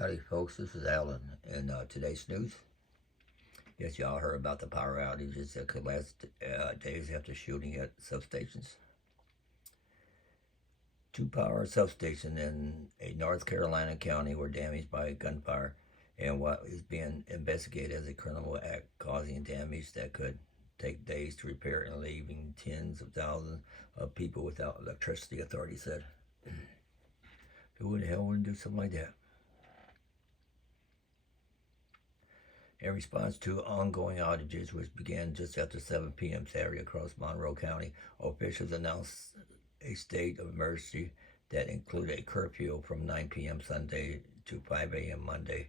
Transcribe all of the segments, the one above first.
Howdy folks, this is Alan. In today's news, yes, y'all heard about the power outages that could last days after shooting at substations. Two power substations in a North Carolina county were damaged by gunfire and what is being investigated as a criminal act causing damage that could take days to repair and leaving tens of thousands of people without electricity, authorities said. Who in the hell wouldn't do something like that? In response to ongoing outages, which began just after 7 p.m. Saturday across Monroe County, officials announced a state of emergency that included a curfew from 9 p.m. Sunday to 5 a.m. Monday.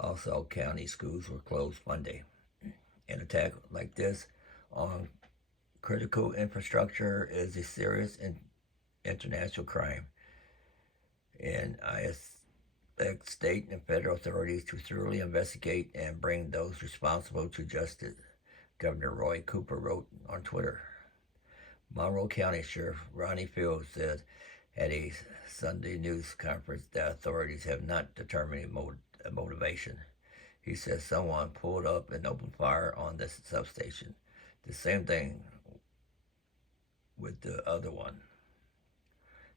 Also, county schools were closed Monday. An attack like this on critical infrastructure is a serious international crime, and I expect state and federal authorities to thoroughly investigate and bring those responsible to justice, Governor Roy Cooper wrote on Twitter. Monroe County Sheriff Ronnie Fields said at a Sunday news conference that authorities have not determined a motivation. He said someone pulled up and opened fire on the substation. The same thing with the other one.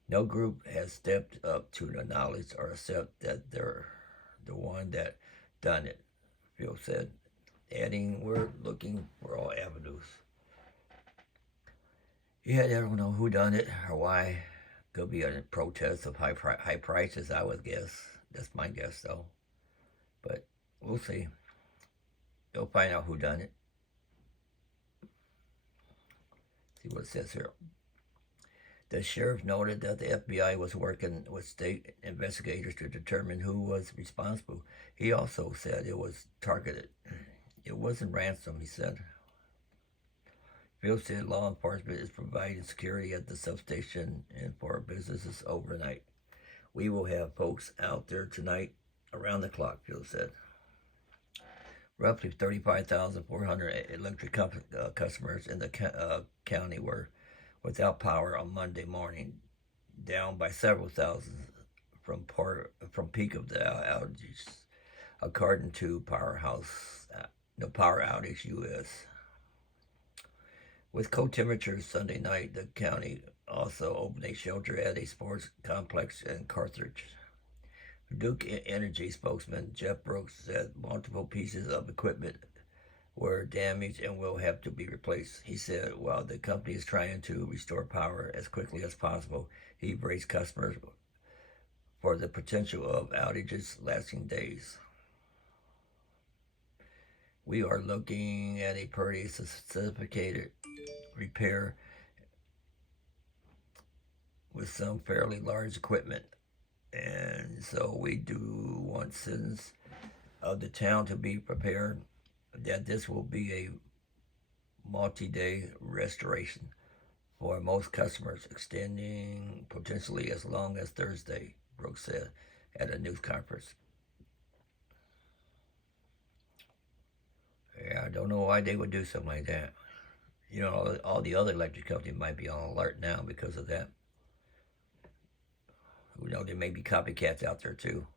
No group has stepped up to the knowledge or accept that they're the one that done it, Phil said, adding, "We're looking for all avenues." Yeah, they don't know who done it or why. Could be a protest of high prices, I would guess. That's my guess, though. But we'll see. They'll find out who done it. See what it says here. The sheriff noted that the FBI was working with state investigators to determine who was responsible. He also said it was targeted. It wasn't ransom, he said. Phil said law enforcement is providing security at the substation and for businesses overnight. "We will have folks out there tonight around the clock," Phil said. Roughly 35,400 electric customers in the county were without power on Monday morning, down by several thousand from peak of the outages, according to Power Outage US. With cold temperatures Sunday night, the county also opened a shelter at a sports complex in Carthage. Duke Energy spokesman Jeff Brooks said multiple pieces of equipment were damaged and will have to be replaced. He said while the company is trying to restore power as quickly as possible, he braced customers for the potential of outages lasting days. "We are looking at a pretty sophisticated repair with some fairly large equipment, and so we do want citizens of the town to be prepared that this will be a multi-day restoration for most customers, extending potentially as long as Thursday," Brooks said at a news conference. Yeah, I don't know why they would do something like that. You know, all the other electric companies might be on alert now because of that. Who knows, there may be copycats out there too.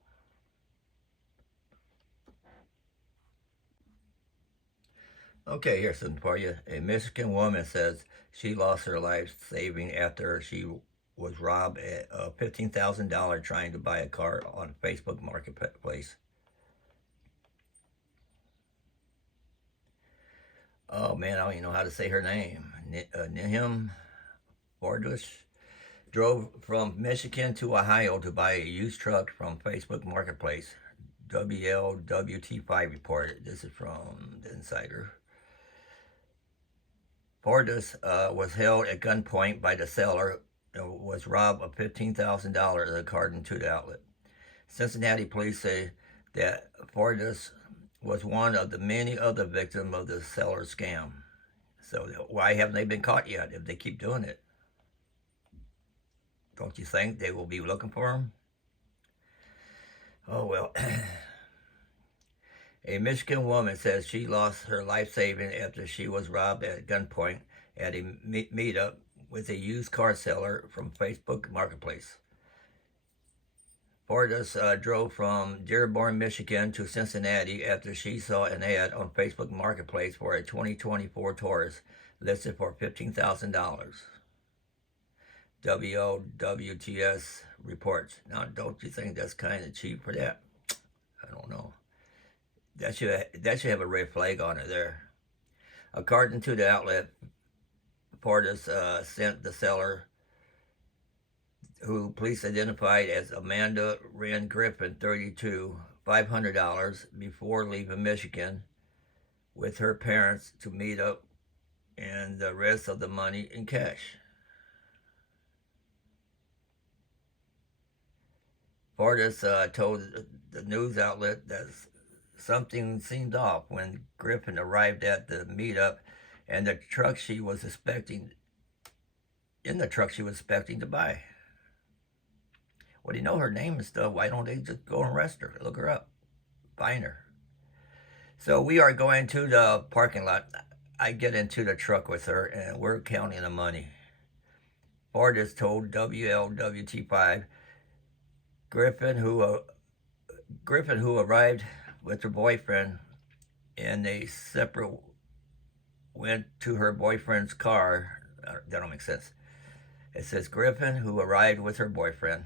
Okay, here's something for you. A Michigan woman says she lost her life saving after she was robbed of $15,000 trying to buy a car on a Facebook marketplace. Oh man, I don't even know how to say her name. Nihim Bordush drove from Michigan to Ohio to buy a used truck from Facebook Marketplace. WLWT5 reported. This is from the Insider. Bordush was held at gunpoint by the seller and was robbed of $15,000, according to the outlet. Cincinnati police say that Bordush was one of the many other victims of the seller scam. So why haven't they been caught yet if they keep doing it? Don't you think they will be looking for him? Oh, well. A Michigan woman says she lost her life savings after she was robbed at gunpoint at a meetup with a used car seller from Facebook Marketplace. Portis drove from Dearborn, Michigan to Cincinnati after she saw an ad on Facebook Marketplace for a 2024 Taurus listed for $15,000. WOWTS reports. Now, don't you think that's kind of cheap for that? I don't know. That should have a red flag on it there. According to the outlet, Portis sent the seller, who police identified as Amanda Wren Griffin, 32, $500 before leaving Michigan with her parents to meet up, and the rest of the money in cash. Portis told the news outlet that something seemed off when Griffin arrived at the meetup, and the truck she was expecting to buy. Well, you know her name and stuff. Why don't they just go and arrest her? Look her up. Find her. So we are going to the parking lot. I get into the truck with her, and we're counting the money. Portis told WLWT5 Griffin, who arrived with her boyfriend, and they separate went to her boyfriend's car. That don't make sense. It says Griffin, who arrived with her boyfriend,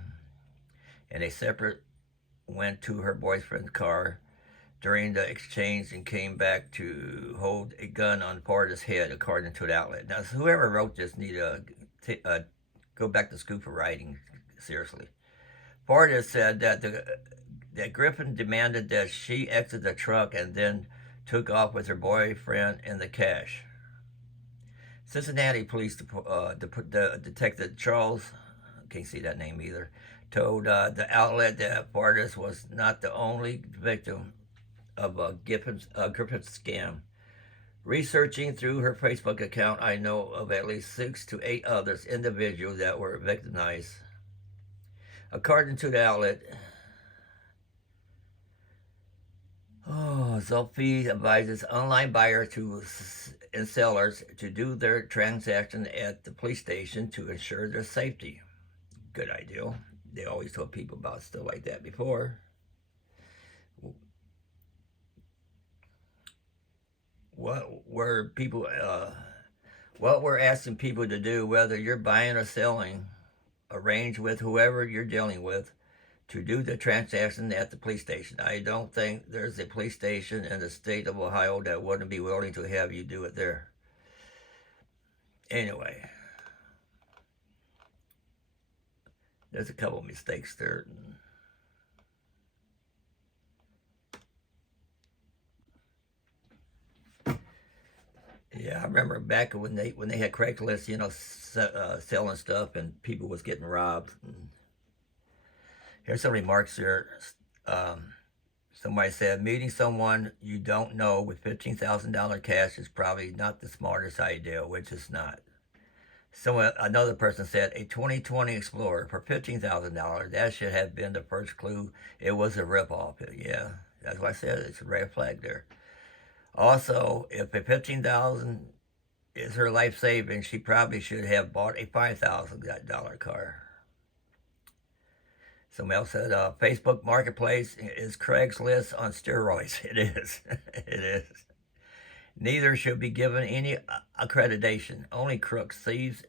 and a separate went to her boyfriend's car during the exchange and came back to hold a gun on Portis' head, according to the outlet. Now, whoever wrote this need to go back to school for writing, seriously. Portis said that Griffin demanded that she exit the truck and then took off with her boyfriend and the cash. Cincinnati police detective Charles, can't see that name either, told the outlet that Portis was not the only victim of a Griffin scam. Researching through her Facebook account, I know of at least 6 to 8 others individuals that were victimized. According to the outlet, Zolfi advises online buyers and sellers to do their transaction at the police station to ensure their safety. Good idea. They always told people about stuff like that before. What we're asking people to do, whether you're buying or selling, arrange with whoever you're dealing with to do the transaction at the police station. I don't think there's a police station in the state of Ohio that wouldn't be willing to have you do it there. Anyway, there's a couple of mistakes there. Yeah, I remember back when they had Craigslist, selling stuff and people was getting robbed. Here's some remarks here. Somebody said, meeting someone you don't know with $15,000 cash is probably not the smartest idea, which is not. Another person said, a 2020 Explorer for $15,000. That should have been the first clue. It was a ripoff. Yeah, that's why I said it's a red flag there. Also, if a $15,000 is her life savings, she probably should have bought a $5,000 car. Somebody else said, Facebook Marketplace is Craigslist on steroids. It is. It is. Neither should be given any accreditation. Only crooks, thieves,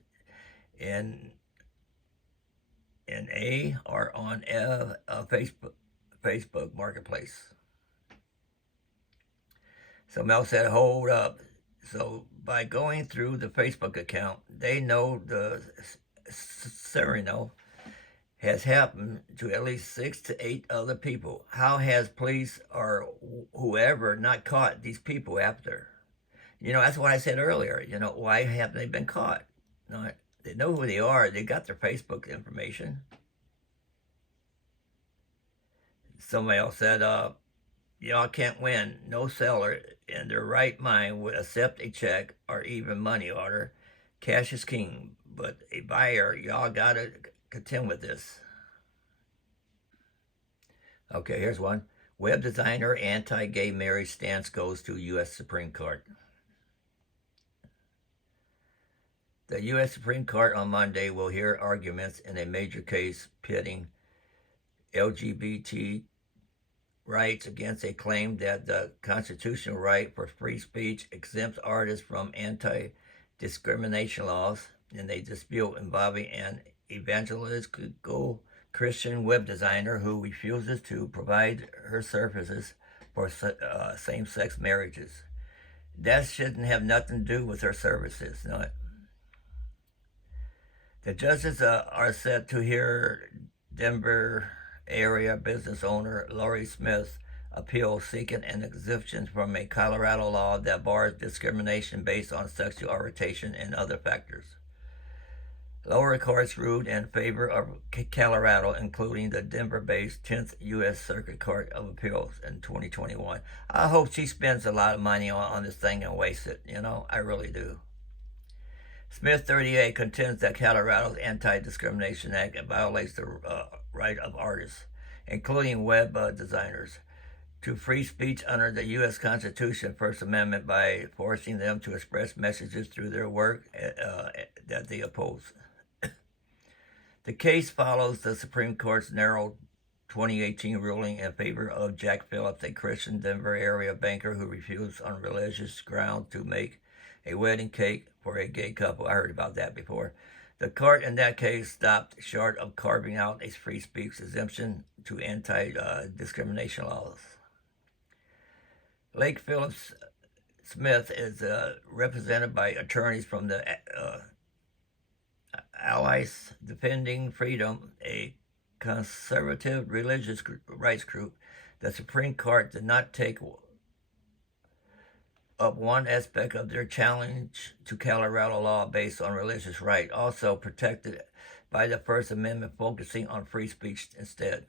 in A are on Facebook Marketplace. Somebody else said, hold up. So by going through the Facebook account, they know the scenario has happened to at least 6 to 8 other people. How has police or whoever not caught these people after? That's what I said earlier. Why haven't they been caught? No, they know who they are. They got their Facebook information. Somebody else said, y'all can't win. No seller in their right mind would accept a check or even money order. Cash is king. But a buyer, y'all got to contend with this. Okay, here's one. Web designer anti-gay marriage stance goes to U.S. Supreme Court. The U.S. Supreme Court on Monday will hear arguments in a major case pitting LGBT rights against a claim that the constitutional right for free speech exempts artists from anti-discrimination laws in a dispute involving an evangelical Christian web designer who refuses to provide her services for same-sex marriages. That shouldn't have nothing to do with her services. No. The judges are set to hear Denver area business owner Lori Smith's appeal seeking an exemption from a Colorado law that bars discrimination based on sexual orientation and other factors. Lower courts ruled in favor of Colorado, including the Denver-based 10th U.S. Circuit Court of Appeals in 2021. I hope she spends a lot of money on this thing and wastes it. I really do. Smith, 38, contends that Colorado's Anti-Discrimination Act violates the right of artists, including web designers, to free speech under the U.S. Constitution First Amendment by forcing them to express messages through their work that they oppose. The case follows the Supreme Court's narrow 2018 ruling in favor of Jack Phillips, a Christian Denver area banker who refused on religious grounds to make a wedding cake for a gay couple. I heard about that before. The court in that case stopped short of carving out a free speech exemption to anti-discrimination laws. Lake Phillips Smith is represented by attorneys from the Allies Defending Freedom, a conservative religious rights group. The Supreme Court did not take up one aspect of their challenge to Colorado law based on religious right, also protected by the First Amendment, focusing on free speech instead.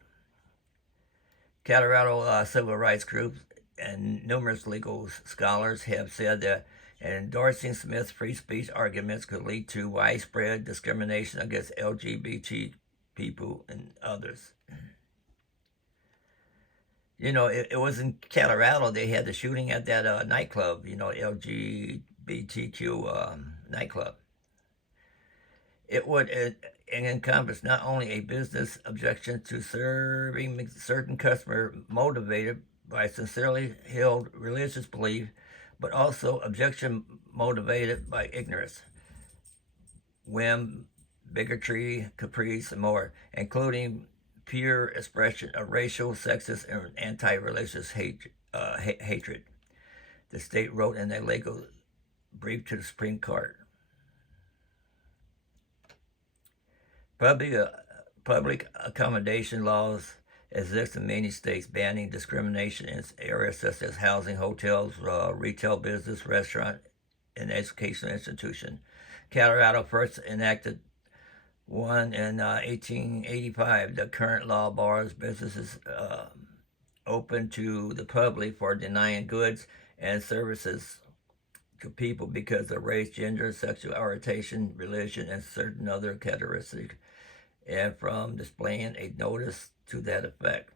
Colorado civil rights groups and numerous legal scholars have said that endorsing Smith's free speech arguments could lead to widespread discrimination against LGBT people and others. It was in Colorado they had the shooting at that nightclub, LGBTQ nightclub. It would encompass not only a business objection to serving certain customers motivated by sincerely held religious belief, but also objection motivated by ignorance, whim, bigotry, caprice, and more, including pure expression of racial, sexist, and anti-religious hatred, the state wrote in a legal brief to the Supreme Court. Public accommodation laws exist in many states, banning discrimination in areas such as housing, hotels, retail business, restaurant, and educational institution. Colorado first enacted one in 1885. The current law bars businesses open to the public for denying goods and services to people because of race, gender, sexual orientation, religion, and certain other characteristics, and from displaying a notice to that effect.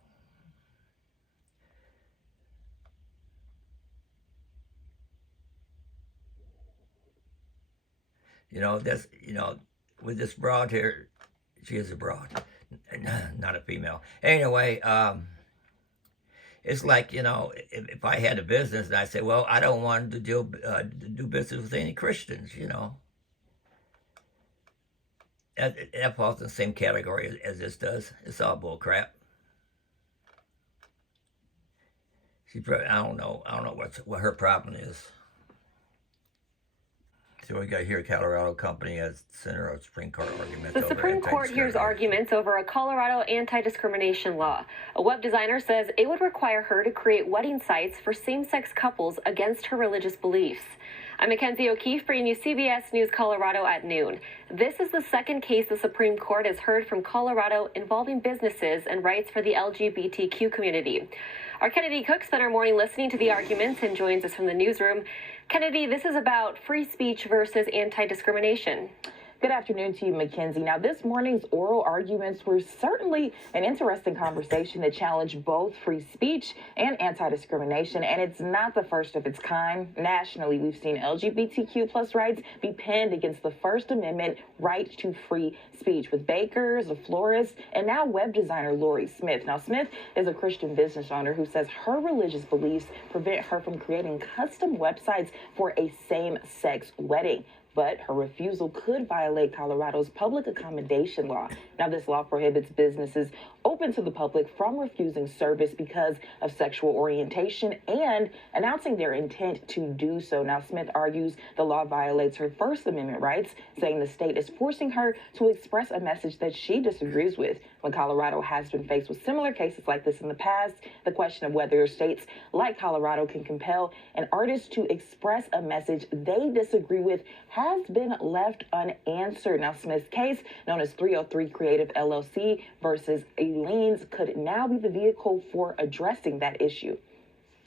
With this broad here, she is a broad, not a female. Anyway, it's like, if I had a business and I say, well, I don't want to do business with any Christians, That falls in the same category as this does. It's all bull crap. I don't know what her problem is. So we got here Colorado company as center of Supreme Court arguments. The Supreme Court hears arguments over a Colorado anti-discrimination law. A web designer says it would require her to create wedding sites for same-sex couples against her religious beliefs. I'm Mackenzie O'Keefe, bringing you CBS News Colorado at noon. This is the second case the Supreme Court has heard from Colorado involving businesses and rights for the LGBTQ community. Our Kennedy Cook spent our morning listening to the arguments and joins us from the newsroom. Kennedy, this is about free speech versus anti-discrimination. Good afternoon to you, Mackenzie. Now, this morning's oral arguments were certainly an interesting conversation that challenged both free speech and anti-discrimination, and it's not the first of its kind. Nationally, we've seen LGBTQ plus rights be pinned against the First Amendment right to free speech, with bakers, a florist, and now web designer Lori Smith. Now, Smith is a Christian business owner who says her religious beliefs prevent her from creating custom websites for a same-sex wedding. But her refusal could violate Colorado's public accommodation law. Now, this law prohibits businesses open to the public from refusing service because of sexual orientation and announcing their intent to do so. Now, Smith argues the law violates her First Amendment rights, saying the state is forcing her to express a message that she disagrees with. When Colorado has been faced with similar cases like this in the past, the question of whether states like Colorado can compel an artist to express a message they disagree with has been left unanswered. Now, Smith's case, known as 303 Creative LLC versus Elon's, could now be the vehicle for addressing that issue.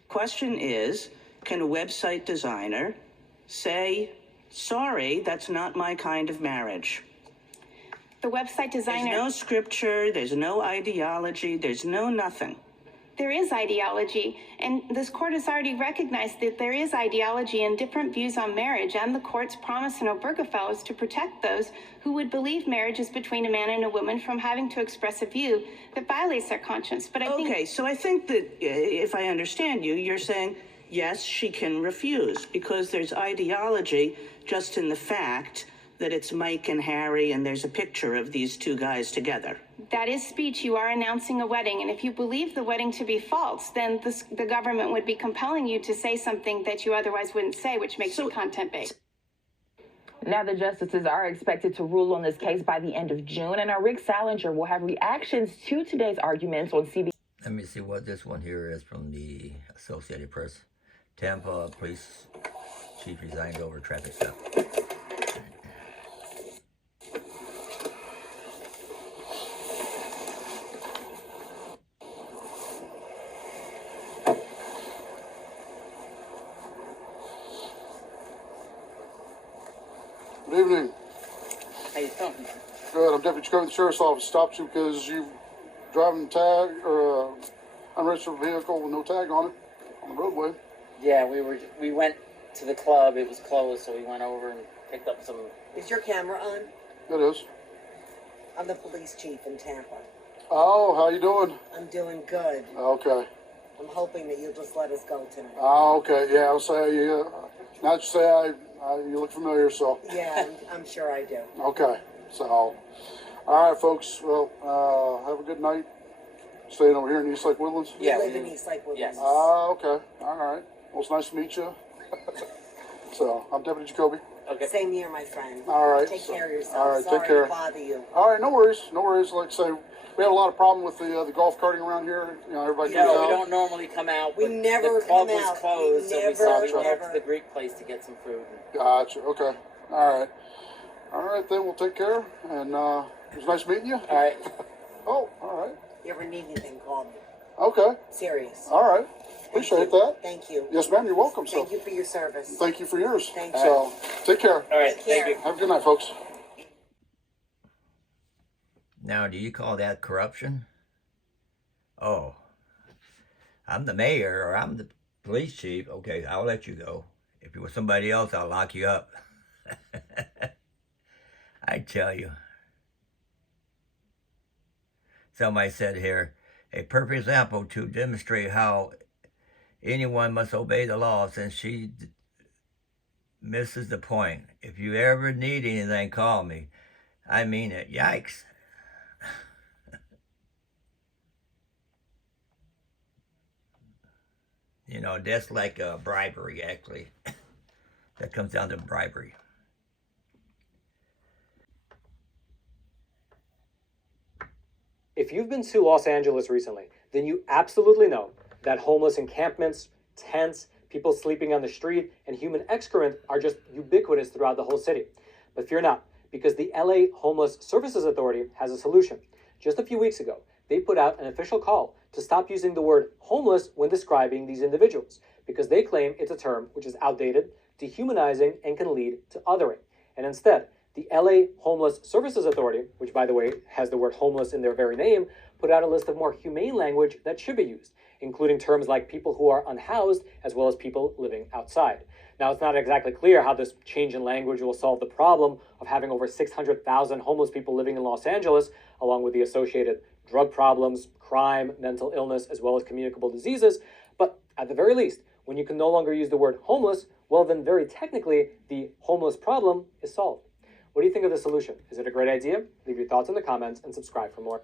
Question is, can a website designer say, sorry, that's not my kind of marriage? The website designer... There's no scripture, there's no ideology, there's no nothing. There is ideology, and this court has already recognized that there is ideology and different views on marriage, and the court's promise in Obergefell is to protect those who would believe marriage is between a man and a woman from having to express a view that violates their conscience. But I think... Okay, so I think that if I understand you, you're saying, yes, she can refuse, because there's ideology just in the fact that it's Mike and Harry and there's a picture of these two guys together. That is speech. You are announcing a wedding, and if you believe the wedding to be false, then the government would be compelling you to say something that you otherwise wouldn't say, which makes it content-based. Now, the justices are expected to rule on this case by the end of June, and our Rick Salinger will have reactions to today's arguments on CB. Let me see what this one here is from the Associated Press. Tampa police chief resigned over traffic stop. Good evening. How you doing? Good. I'm Deputy Chief of the Sheriff's Office. Stopped you because you driving tag or unregistered vehicle with no tag on it on the roadway. Yeah, we went to the club. It was closed, so we went over and picked up some. Is your camera on? It is. I'm the police chief in Tampa. Oh, how you doing? I'm doing good. Okay. I'm hoping that you'll just let us go tonight. Oh, okay. Yeah, I'll say you. Now that you say you look familiar, so. Yeah, I'm sure I do. Okay. So, all right, folks. Well, have a good night. Staying over here in East Lake Woodlands. We live in East Lake Woodlands. Yes. Okay. All right. Well, it's nice to meet you. So, I'm Deputy Jacoby. Okay. Same here, my friend. All right. Take care of yourself. All right. Sorry Take care. to bother you. All right. No worries. No worries. Like I say, we have a lot of problem with the golf carting around here. You know, everybody comes No, out. we don't normally come out. We but never the club come was out. closed, We so we never, saw we went never. to the Greek place to get some food. Gotcha. Okay. All right. All right. Then we'll take care. And it was nice meeting you. All right. Oh. All right. You ever need anything, call me. Okay. Serious. All right. Appreciate that. Thank you. Yes, ma'am. You're welcome. Thank you for your service. Thank you for yours. Thank you. So, take care. All right. Take Thank care. you. Have a good night, folks. Now, do you call that corruption? Oh, I'm the mayor or I'm the police chief. Okay, I'll let you go. If it was somebody else, I'll lock you up. I tell you. Somebody said here, a perfect example to demonstrate how anyone must obey the law, since she misses the point. If you ever need anything, call me. I mean it. Yikes. You know, that's like bribery, actually. That comes down to bribery. If you've been to Los Angeles recently, then you absolutely know that homeless encampments, tents, people sleeping on the street, and human excrement are just ubiquitous throughout the whole city. But fear not, because the LA Homeless Services Authority has a solution. Just a few weeks ago, they put out an official call to stop using the word homeless when describing these individuals, because they claim it's a term which is outdated, dehumanizing, and can lead to othering. And instead, The LA Homeless Services Authority, which by the way has the word homeless in their very name, put out a list of more humane language that should be used, including terms like people who are unhoused, as well as people living outside. Now, it's not exactly clear how this change in language will solve the problem of having over 600,000 homeless people living in Los Angeles, along with the associated drug problems, crime, mental illness, as well as communicable diseases. But at the very least, when you can no longer use the word homeless, well, then very technically, the homeless problem is solved. What do you think of the solution? Is it a great idea? Leave your thoughts in the comments and subscribe for more.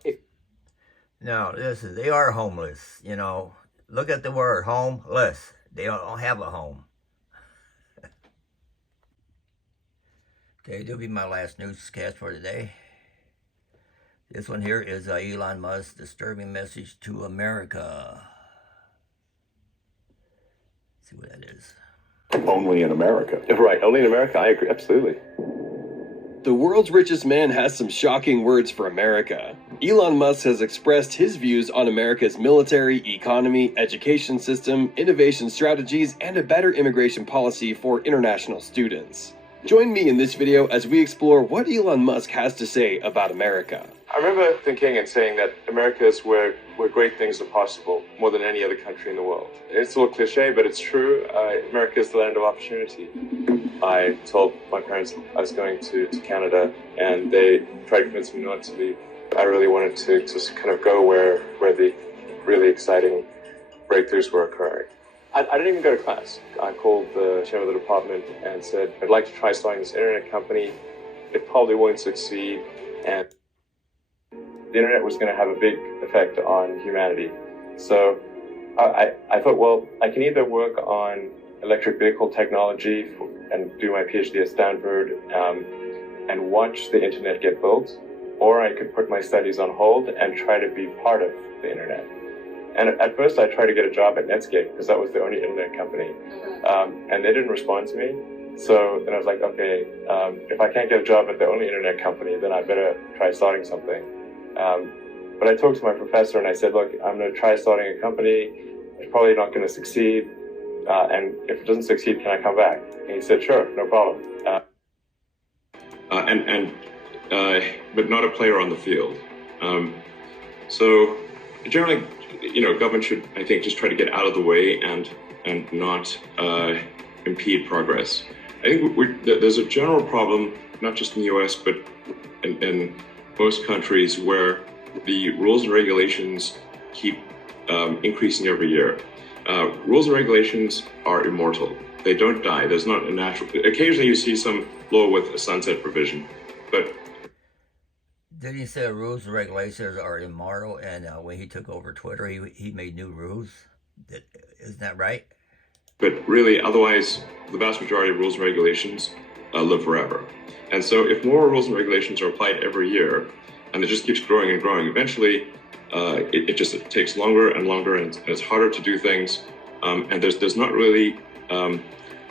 Now, listen, they are homeless. You know, look at the word homeless. They don't have a home. Okay, this will be my last newscast for today. This one here is Elon Musk's disturbing message to America. Let's see what that is. Only in America. Right, only in America. I agree, absolutely. The world's richest man has some shocking words for America. Elon Musk has expressed his views on America's military, economy, education system, innovation strategies, and a better immigration policy for international students. Join me in this video as we explore what Elon Musk has to say about America. I remember thinking and saying that America is where great things are possible, more than any other country in the world. It's a little cliche, but it's true. America is the land of opportunity. I told my parents I was going to Canada, and they tried to convince me not to leave. I really wanted to just kind of go where the really exciting breakthroughs were occurring. I didn't even go to class. I called the chairman of the department and said, I'd like to try starting this internet company. It probably won't succeed, and the internet was going to have a big effect on humanity. So I thought, well, I can either work on electric vehicle technology and do my PhD at Stanford and watch the internet get built, or I could put my studies on hold and try to be part of the internet. And at first I tried to get a job at Netscape because that was the only internet company, and they didn't respond to me. So then I was like, okay, if I can't get a job at the only internet company, then I better try starting something. But I talked to my professor and I said, look, I'm going to try starting a company. It's probably not going to succeed. And if it doesn't succeed, can I come back? And he said, sure, no problem. But not a player on the field. So generally, government should, I think, just try to get out of the way and not impede progress. I think there's a general problem, not just in the U.S., but in most countries, where the rules and regulations keep increasing every year. Rules and regulations are immortal. They don't die. There's not a natural... Occasionally you see some law with a sunset provision, but... Did he say rules and regulations are immortal, and when he took over Twitter, he made new rules? Isn't that right? But really, otherwise, the vast majority of rules and regulations live forever. And so if more rules and regulations are applied every year, and it just keeps growing and growing, eventually it takes longer and longer, and it's harder to do things. And there's not really an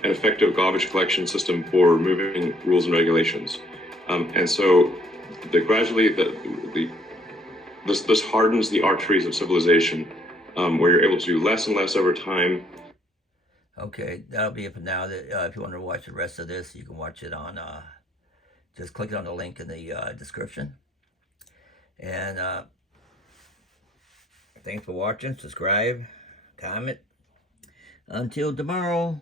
effective garbage collection system for removing rules and regulations. And so gradually this hardens the arteries of civilization, where you're able to do less and less over time. Okay, that'll be it for now. If you want to watch the rest of this, you can watch it on, just click on the link in the description. And thanks for watching. Subscribe, comment. Until tomorrow.